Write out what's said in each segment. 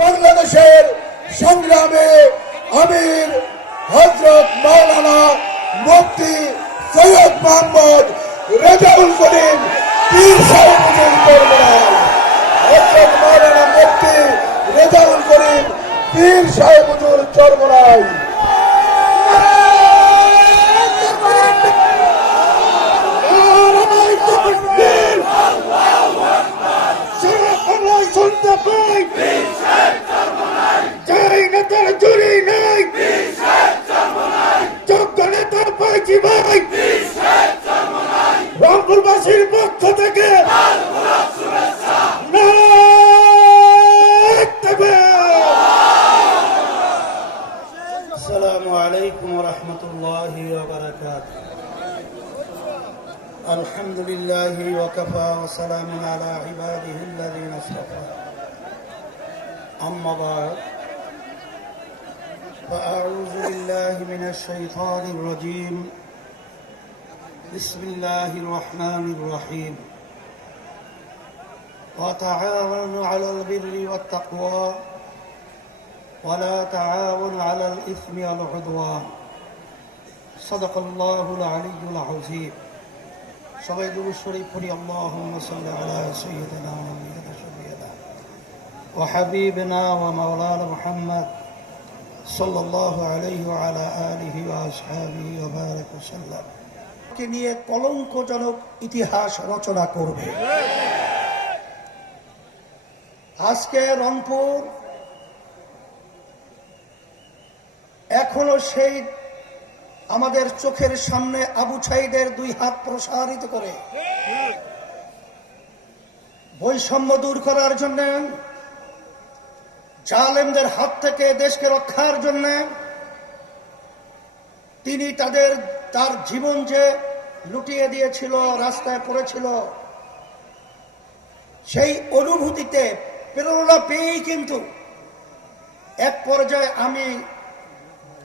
বাংলাদেশের সংগ্রামে আমির হজরত মাওলানা মুফতি সৈয়দ মোহাম্মদ রেজাউল করিম পীর সাহেবের করবেন হজরত মাওলানা মুফতি রেজাউল করিম পীর সাহেবুজুর চরমরাই وسلام على عباده الذين اصطفى. أما بعد فأعوذ بالله من الشيطان الرجيم. بسم الله الرحمن الرحيم. وتعاونوا على البر والتقوى ولا تعاون على الإثم والعدوان. صدق الله العلي العظيم. সবাই দুরু শরীফ পড়ি اللهم صل على سيدنا ونبينا شفيعنا وحبيبنا ومولانا محمد صلى الله عليه وعلى آله وأصحابه وبارك وسلم কে নিয়ে কলঙ্কজনক ইতিহাস রচনা করবে আজকে রংপুর এখনো সেই আমাদের চোখের সামনে আবু ছাইদের দুই হাত প্রসারিত করে। বৈষম্য দূর করার জন্য, জালেমদের হাত থেকে দেশকে রক্ষার জন্য, তিনি তাদের, তার জীবন যে লুটিয়ে দিয়েছিল, রাস্তায় পড়েছিল, সেই অনুভূতিতে প্রেরণা পেয়েই কিন্তু এক পর্যায়ে আমি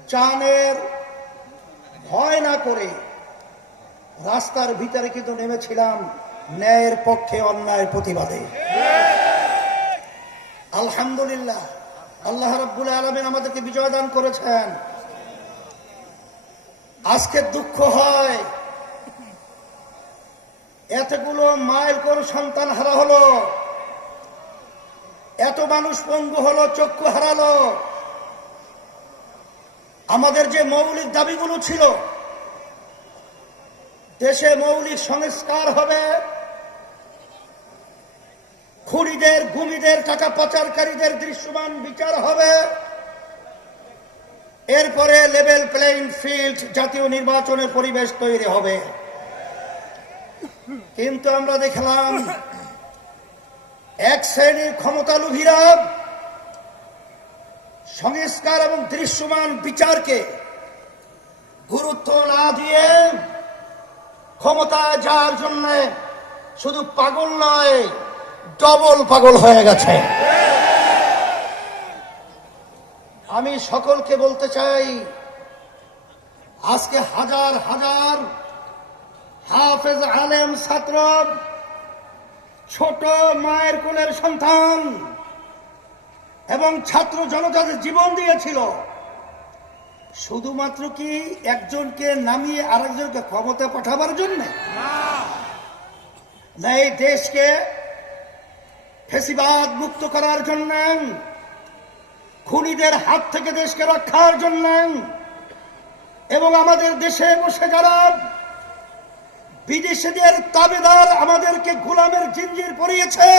চানের ভয় না করে রাস্তার ভিতরে কিন্তু নেমেছিলাম ন্যায়ের পক্ষে অন্যায়ের প্রতিবাদে। আলহামদুলিল্লাহ, আল্লাহ রব্বুল আলমিন আমাদেরকে বিজয় দান করেছেন। আজকে দুঃখ হয়। এতগুলো মায়ের কোন সন্তান হারা হলো। এত মানুষ পঙ্গু হলো, চক্ষু হারালো। আমাদের যে মৌলিক দাবিগুলো ছিল, দেশে মৌলিক সংস্কার হবে, খুনিদের, গুমিদের, টাকা পাচারকারীদের দৃশ্যমান বিচার হবে, এরপরে লেভেল প্লেইং ফিল্ড জাতীয় নির্বাচনের পরিবেশ তৈরি হবে। কিন্তু আমরা দেখলাম, এক শ্রেণির ক্ষমতালুভীরা সংস্কার এবং দৃশ্যমান বিচারকে গুরুত্ব না দিয়ে ক্ষমতায় যাওয়ার জন্য শুধু পাগল নয়, ডবল পাগল হয়ে গেছে। আমি সকলকে বলতে চাই, আজকে হাজার হাজার হাফেজ আলেম ছাত্র, ছোট মায়ের কোলের সন্তান এবং ছাত্র জনতাদের জীবন দিয়েছিল, শুধুমাত্র কি একজনকে নামিয়ে আরেকজনকে ক্ষমতা পাঠাবার জন্য? না, এই দেশকে ফেসিবাদ মুক্ত করার জন্য, খুনিদের হাত থেকে দেশকে রক্ষার জন্য, এবং আমাদের দেশে বসে যারা বিদেশিদের তাবেদার আমাদেরকে গোলামের জিঞ্জির পরিয়েছে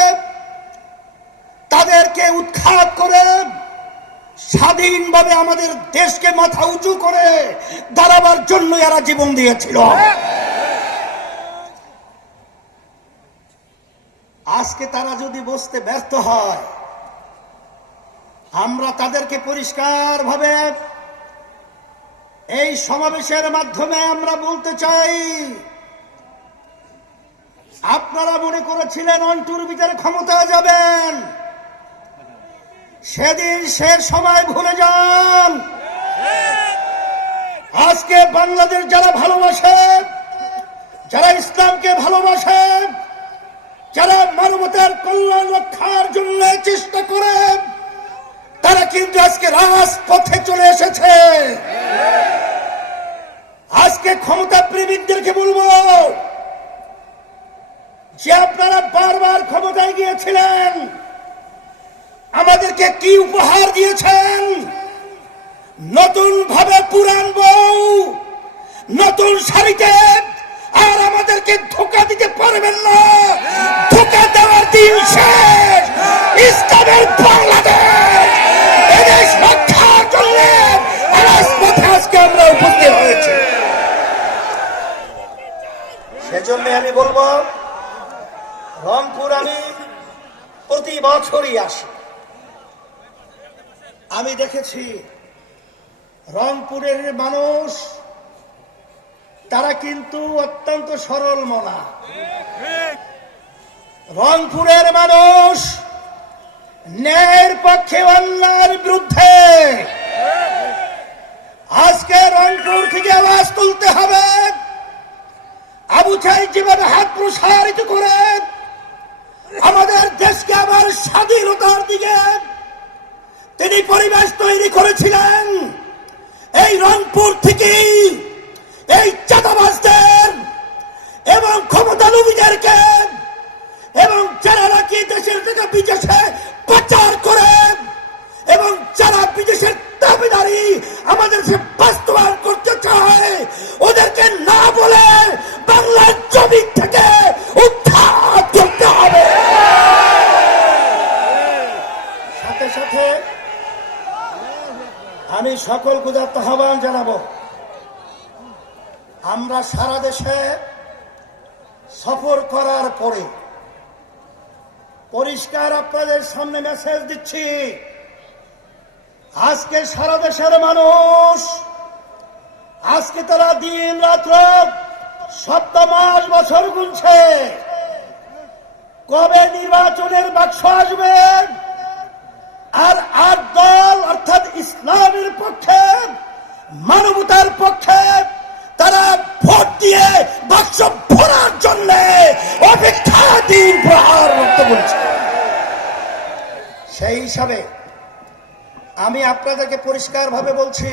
তাদেরকে উৎখাত করে স্বাধীনভাবে আমাদের দেশকে মাথা উঁচু করে দাঁড়াবার জন্য এরা জীবন দিয়েছিল। আজকে তারা যদি বসতে ব্যর্থ হয়, আমরা তাদেরকে পরিষ্কার ভাবে এই সমাবেশের মাধ্যমে আমরা বলতে চাই, আপনারা মনে করেছিলেন অন্টুর ভিতরে ক্ষমতায় যাবেন। সেদিন সে সময় ভুলে যান। আজকে বাংলাদেশ যারা ভালোবাসে, যারা ইসলামকে ভালোবাসে, যারা মানবতার কল্যাণ রক্ষার জন্য চেষ্টা করে, তারা কিন্তু আজকে রাজপথে চলে এসেছে। আজকে ক্ষমতা প্রেমিকদেরকে বলব, যে আপনারা বারবার ক্ষমতায় গিয়েছিলেন আমাদেরকে কি উপহার দিয়েছেন? নতুন ভাবে পুরান বউ, নতুন শাড়িতে আর আমাদেরকে ধোকা দিতে পারবেন না। ধোকা দেওয়ার দিন শেষ। বাংলাদেশ আজকে আমরা উপস্থিত হয়েছি। সেজন্য আমি বলব, রংপুর আমি প্রতি বছরই আসি। আমি দেখেছি রংপুরের মানুষ, তারা কিন্তু অত্যন্ত সরল মনা। রংপুরের মানুষ ন্যায়ের পক্ষে অন্যায়ের বিরুদ্ধে। আজকে রংপুর থেকে আওয়াজ তুলতে হবে। আবু চাই যেভাবে হাত প্রসারিত করে আমাদের দেশকে আবার স্বাধীনতার দিকে তিনি পরিবেশ তৈরি করেছিলেন। এই রংপুর থেকেই এই চাঁদাবাজদের এবং ক্ষমতালোভীদেরকে এবং যারা নাকি দেশের থেকে বিদেশে পাচার করে এবং যারা বিদেশের দাবিদারি আমাদের সে বাস্তবায়ন করতে চায়, ওদেরকে না বলে জানাব। আমরা সারা দেশে সফর করার পরে পরিষ্কার আপনাদের সামনে মেসেজ দিচ্ছি। আজকে সারা দেশের মানুষ, আজকে তারা দিন রাত্র সপ্তাহ মাস বছর গুনছে। কবে নির্বাচনের বাক্স আসবে? আর আট দল অর্থাৎ ইসলামের পক্ষে মানবতার পক্ষে তারা ভোট দিয়ে বাক্স ভরার জন্য অপেক্ষা দিন প্রহার বলছে। সেই হিসাবে আমি আপনাদেরকে পরিষ্কার ভাবে বলছি